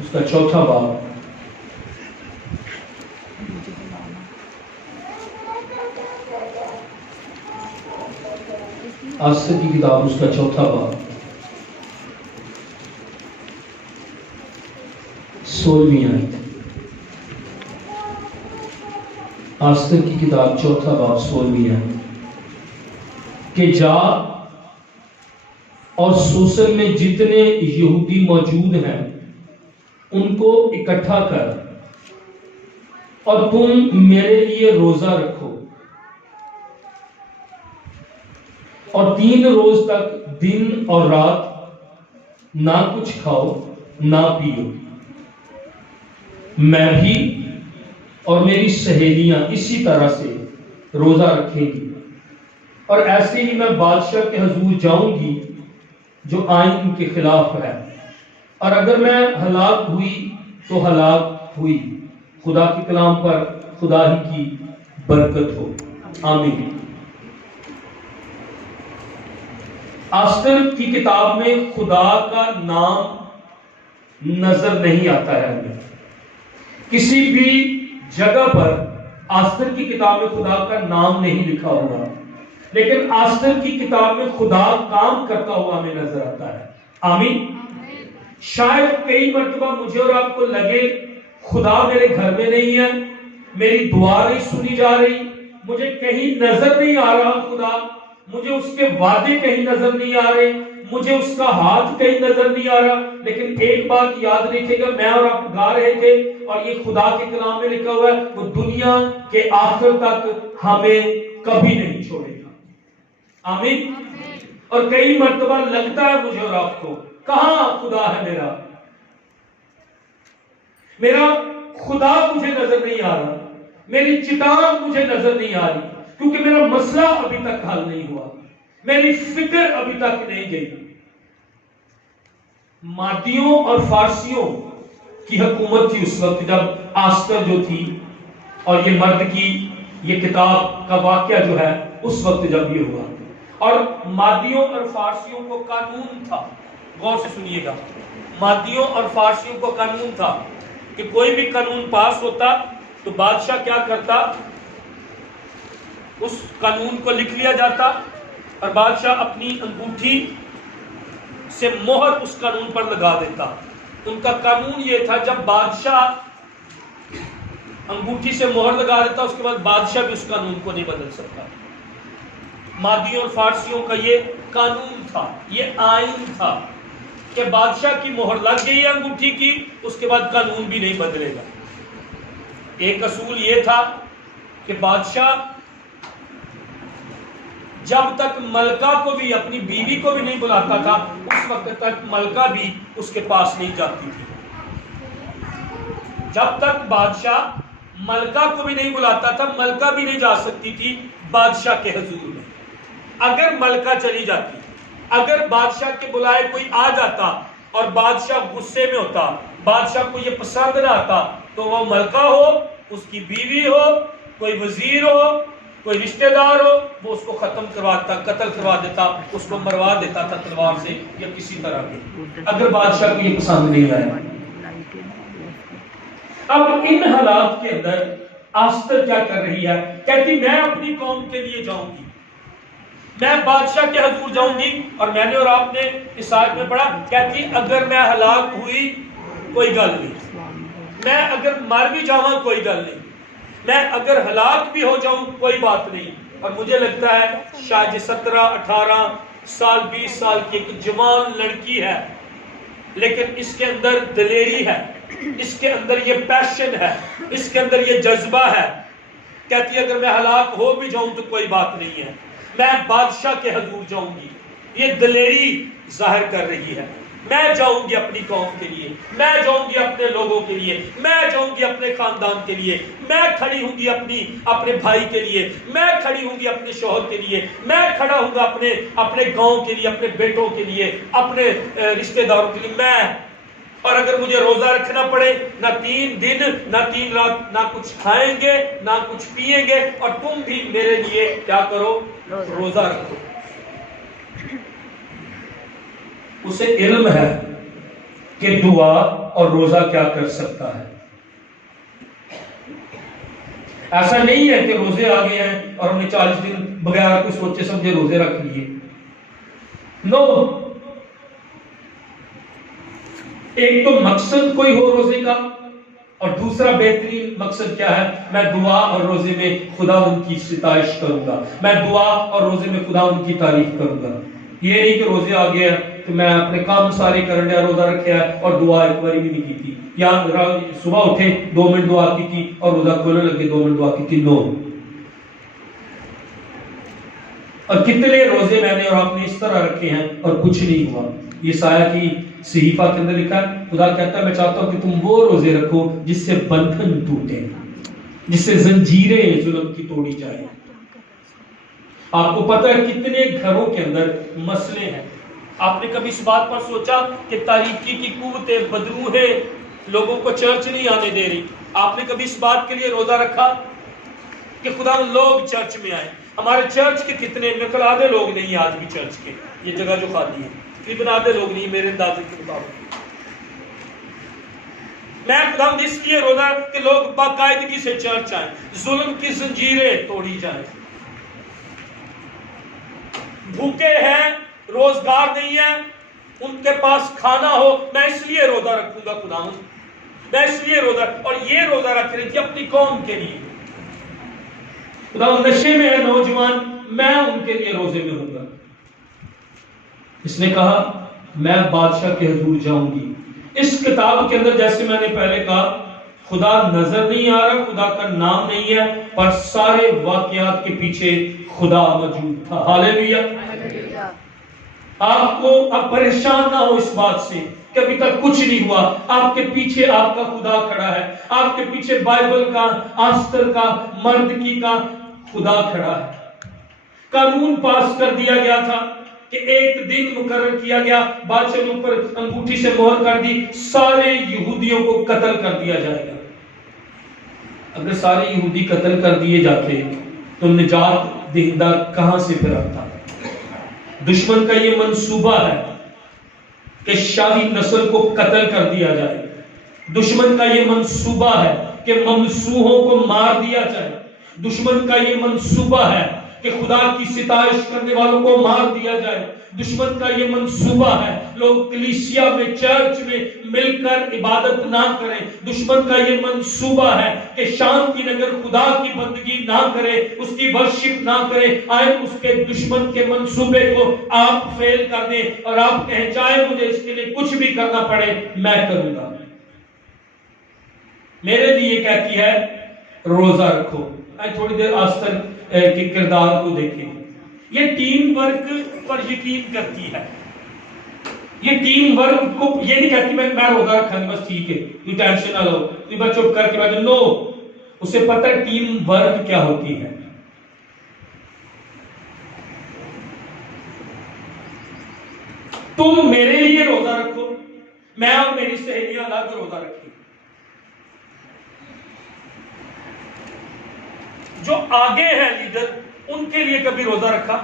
اس کا 4 باب، آسر کی کتاب اس کا 4 باب 16ویں آیت۔ آسر کی کتاب 4 باب 16ویں آیت کہ جا اور سوسن میں جتنے یہودی موجود ہیں ان کو اکٹھا کر اور تم میرے لیے روزہ رکھو اور 3 روز تک دن اور رات نہ کچھ کھاؤ نہ پیو۔ میں بھی اور میری سہیلیاں اسی طرح سے روزہ رکھیں گی، اور ایسے ہی میں بادشاہ کے حضور جاؤں گی جو آئین کے خلاف ہے، اور اگر میں ہلاک ہوئی تو ہلاک ہوئی۔ خدا کے کلام پر خدا ہی کی برکت ہو، آمین۔ آسر کی کتاب میں خدا کا نام نظر نہیں آتا ہے ہمیں کسی بھی جگہ پر۔ آسر کی کتاب میں خدا کا نام نہیں لکھا ہوا، لیکن آسر کی کتاب میں خدا کام کرتا ہوا ہمیں نظر آتا ہے، آمین۔ شاید کئی مرتبہ مجھے اور آپ کو لگے خدا میرے گھر میں نہیں ہے، میری دعا نہیں سنی جا رہی، مجھے کہیں نظر نہیں آ رہا خدا، مجھے اس کے وعدے کہیں نظر نہیں آ رہے، مجھے اس کا ہاتھ کہیں نظر نہیں آ رہا۔ لیکن ایک بات یاد رکھیے گا، میں اور آپ گا رہے تھے اور یہ خدا کے کلام میں لکھا ہوا ہے، وہ دنیا کے آخر تک ہمیں کبھی نہیں چھوڑے گا، آمین۔ اور کئی مرتبہ لگتا ہے مجھے اور آپ کو کہاں خدا ہے میرا خدا مجھے نظر نہیں آ رہا، میری چٹان مجھے نظر نہیں آ رہی، کیونکہ میرا مسئلہ ابھی تک حل نہیں ہوا، میری فکر ابھی تک نہیں گئی۔ مادیوں اور فارسیوں کی حکومت تھی اس وقت جب آسکر جو تھی، اور یہ مرد کی یہ کتاب کا واقعہ جو ہے اس وقت جب یہ ہوا، اور مادیوں اور فارسیوں کو قانون تھا، غور سے سنیے گا، مادیوں اور فارسیوں کو قانون تھا کہ کوئی بھی قانون پاس ہوتا تو بادشاہ کیا کرتا، اس قانون کو لکھ لیا جاتا اور بادشاہ اپنی انگوٹھی سے مہر اس قانون پر لگا دیتا۔ ان کا قانون یہ تھا جب بادشاہ انگوٹھی سے مہر لگا دیتا اس کے بعد بادشاہ بھی اس قانون کو نہیں بدل سکتا۔ مادیوں اور فارسیوں کا یہ قانون تھا، یہ آئین تھا کہ بادشاہ کی مہر لگ گئی ہے انگوٹھی کی، اس کے بعد قانون بھی نہیں بدلے گا۔ ایک اصول یہ تھا کہ بادشاہ جب تک ملکہ کو بھی، اپنی بیوی کو بھی نہیں بلاتا تھا، اس وقت تک ملکہ بھی اس کے پاس نہیں جاتی تھی۔ جب تک بادشاہ ملکہ کو بھی نہیں بلاتا تھا، ملکہ بھی نہیں جا سکتی تھی بادشاہ کے حضور میں۔ اگر ملکہ چلی جاتی، اگر بادشاہ کے بلائے کوئی آ جاتا اور بادشاہ غصے میں ہوتا، بادشاہ کو یہ پسند نہ آتا، تو وہ ملکہ ہو، اس کی بیوی ہو، کوئی وزیر ہو، کوئی رشتہ دار ہو، وہ اس کو ختم کرواتا، قتل کروا دیتا، اس کو مروا دیتا تھا تلوار سے یا کسی طرح کے، اگر بادشاہ کو یہ پسند نہیں آیا۔ اب ان حالات کے اندر آستر کیا کر رہی ہے، کہتی میں اپنی قوم کے لیے جاؤں گی، میں بادشاہ کے حضور جاؤں گی، اور میں نے اور آپ نے اس آیت میں پڑھا، کہتی اگر میں ہلاک ہوئی کوئی گل نہیں، میں اگر مر بھی جاؤں کوئی گل نہیں، میں اگر ہلاک بھی ہو جاؤں کوئی بات نہیں۔ اور مجھے لگتا ہے شاید 17 18 سال 20 سال کی ایک جوان لڑکی ہے، لیکن اس کے اندر دلیری ہے، اس کے اندر یہ پیشن ہے، اس کے اندر یہ جذبہ ہے، کہتی ہے اگر میں ہلاک ہو بھی جاؤں تو کوئی بات نہیں ہے، میں بادشاہ کے حضور جاؤں گی۔ یہ دلیری ظاہر کر رہی ہے، میں جاؤں گی اپنی قوم کے لیے، میں جاؤں گی اپنے لوگوں کے لیے، میں جاؤں گی اپنے خاندان کے لیے، میں کھڑی ہوں گی اپنے بھائی کے لیے، میں کھڑی ہوں گی اپنے شوہر کے لیے، میں کھڑا ہوں گا اپنے گاؤں کے لیے، اپنے بیٹوں کے لیے، اپنے رشتہ داروں کے لیے، میں۔ اور اگر مجھے روزہ رکھنا پڑے، نہ 3 دن نہ 3 رات، نہ کچھ کھائیں گے نہ کچھ پیئیں گے، اور تم بھی میرے لیے کیا کرو، روزہ رکھو۔ اسے علم ہے کہ دعا اور روزہ کیا کر سکتا ہے۔ ایسا نہیں ہے کہ روزے آ گئے ہیں اور ہم نے 40 دن بغیر کچھ سوچے سمجھے روزے رکھ لیے۔ نو، ایک تو مقصد کوئی ہو روزے کا، اور دوسرا بہترین مقصد کیا ہے، میں دعا اور روزے میں خدا ان کی ستائش کروں گا، میں دعا اور روزے میں خدا ان کی تعریف کروں گا۔ یہ نہیں کہ روزے آ گیا تو میں اپنے کام سارے کر لیا، روزہ رکھا ہے اور دعا ایک باری بھی نہیں کی تھی، یا صبح اٹھے 2 منٹ دعا کی تھی اور روزہ کھولنے لگے 2 منٹ دعا کی تھی۔ نو۔ اور کتنے روزے میں نے اور آپ نے اس طرح رکھے ہیں اور کچھ نہیں ہوا۔ یہ سایہ کی صحیفہ کے اندر لکھا ہے، خدا کہتا ہے میں چاہتا ہوں کہ تم وہ روزے رکھو جس سے بندھن ٹوٹے، جس سے زنجیریں ظلم کی توڑی جائیں۔ آپ کو پتہ ہے کتنے گھروں کے اندر مسئلے ہیں۔ آپ نے کبھی اس بات پر سوچا کہ تاریکی کی قوتیں، بدروہیں لوگوں کو چرچ نہیں آنے دے رہی؟ آپ نے کبھی اس بات کے لیے روزہ رکھا کہ خدا لوگ چرچ میں آئیں؟ ہمارے چرچ کے کتنے نقل آدھے لوگ نہیں آج بھی چرچ کے، یہ جگہ جو خالی ہے ابن آدھے لوگ نہیں میرے اندازے کے مطابق۔ میں خدا اس لیے روزہ کہ لوگ باقاعدگی سے چرچ آئیں، ظلم کی زنجیریں توڑی جائیں۔ بھوکے ہیں، روزگار نہیں ہے، ان کے پاس کھانا ہو، میں اس لیے روزہ رکھوں گا خدا ہوں، میں اس لیے روزہ، اور یہ روزہ رکھ رہی تھی اپنی قوم کے لیے۔ خدا نشے میں ہے نوجوان، میں ان کے لیے روزے میں ہوں گا۔ اس نے کہا میں بادشاہ کے حضور جاؤں گی۔ اس کتاب کے اندر جیسے میں نے پہلے کہا خدا نظر نہیں آ رہا، خدا کا نام نہیں ہے، پر سارے واقعات کے پیچھے خدا موجود تھا۔ ہاللیلویہ۔ آپ کو اب پریشان نہ ہو اس بات سے کہ ابھی تک کچھ نہیں ہوا، آپ کے پیچھے آپ کا خدا کھڑا ہے، آپ کے پیچھے بائبل کا، آستر کا، مردکی کا خدا کھڑا ہے۔ قانون پاس کر دیا گیا تھا کہ ایک دن مقرر کیا گیا، بادشاہ نے اوپر انگوٹھی سے مہر کر دی، سارے یہودیوں کو قتل کر دیا جائے گا۔ اگر سارے یہودی قتل کر دیے جاتے تو نجات دہندہ کہاں سے پھر آتا؟ دشمن کا یہ منصوبہ ہے کہ شاہی نسل کو قتل کر دیا جائے، دشمن کا یہ منصوبہ ہے کہ ممسوحوں کو مار دیا جائے، دشمن کا یہ منصوبہ ہے کہ خدا کی ستائش کرنے والوں کو مار دیا جائے، دشمن کا یہ منصوبہ ہے لوگ کلیسیا میں، چرچ میں مل کر عبادت نہ کریں، دشمن کا یہ منصوبہ ہے کہ شام کی نگر خدا کی بندگی نہ کرے، اس کی ورشپ نہ کرے۔ آئے اس کے دشمن کے منصوبے کو آپ فیل کر دیں اور آپ کہیں چاہے مجھے اس کے لیے کچھ بھی کرنا پڑے میں کروں گا۔ میرے لیے کہتی ہے روزہ رکھو۔ تھوڑی دیر آستر کے کردار کو دیکھیں، یہ ٹیم ورک پر یقین کرتی ہے، یہ ٹیم ورک کو یہ نہیں کہتی میں روزہ رکھا نہیں بس ٹھیک ہے تو ٹینشن نہ لو تو بس چپ کر کے بیٹھ جاؤ، نو، اسے پتہ ہے ٹیم ورک کیا ہوتی ہے۔ تم میرے لیے روزہ رکھو، میں اور میری سہیلیاں الگ روزہ رکھیں، جو آگے ہیں لیڈر ان کے لیے کبھی روزہ رکھا؟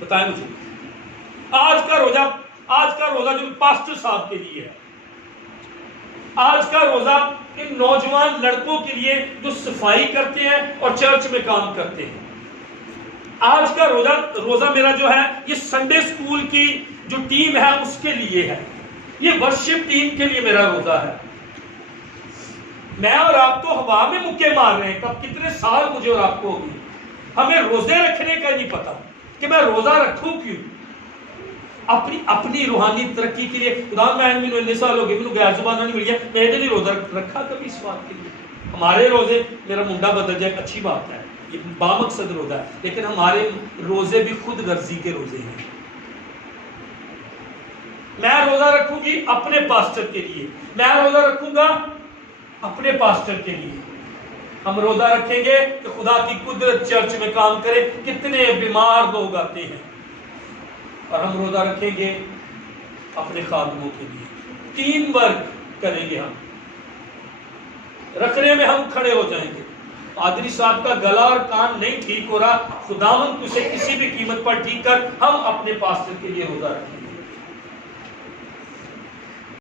بتائیں مجھے۔ آج کا روزہ جو پاسٹر صاحب کے لیے ہے، آج کا روزہ ان نوجوان لڑکوں کے لیے جو صفائی کرتے ہیں اور چرچ میں کام کرتے ہیں، آج کا روزہ میرا جو ہے یہ سنڈے سکول کی جو ٹیم ہے اس کے لیے ہے، یہ ورشپ ٹیم کے لیے میرا روزہ ہے۔ میں اور آپ تو ہوا میں مکے مار رہے ہیں، کب کتنے سال مجھے اور آپ کو ہوگی، ہمیں روزے رکھنے کا نہیں پتا کہ میں روزہ رکھوں کیوں، اپنی روحانی ترقی کے لیے۔ خدا میں اتنے سال ہو گئے مجھے غیر زبانہ نہیں مل گیا، میں نے نہیں روزہ رکھا کبھی اس بات کے لیے۔ ہمارے روزے، میرا منڈا بدل جائے اچھی بات ہے، یہ بامقصد روزہ ہے، لیکن ہمارے روزے بھی خود غرضی کے روزے ہیں۔ میں روزہ رکھوں گی اپنے پاسٹر کے لیے، میں روزہ رکھوں گا اپنے پاسٹر کے لیے۔ ہم روزہ رکھیں گے کہ خدا کی قدرت چرچ میں کام کرے، کتنے بیمار لوگ آتے ہیں، اور ہم روزہ رکھیں گے اپنے خادموں کے لیے۔ ٹیم ورک کریں گے، ہم رکھنے میں ہم کھڑے ہو جائیں گے۔ پادری صاحب کا گلا اور کان نہیں ٹھیک ہو رہا، خداوند اسے کسی بھی قیمت پر ٹھیک کر، ہم اپنے پاسٹر کے لیے روزہ رکھیں گے۔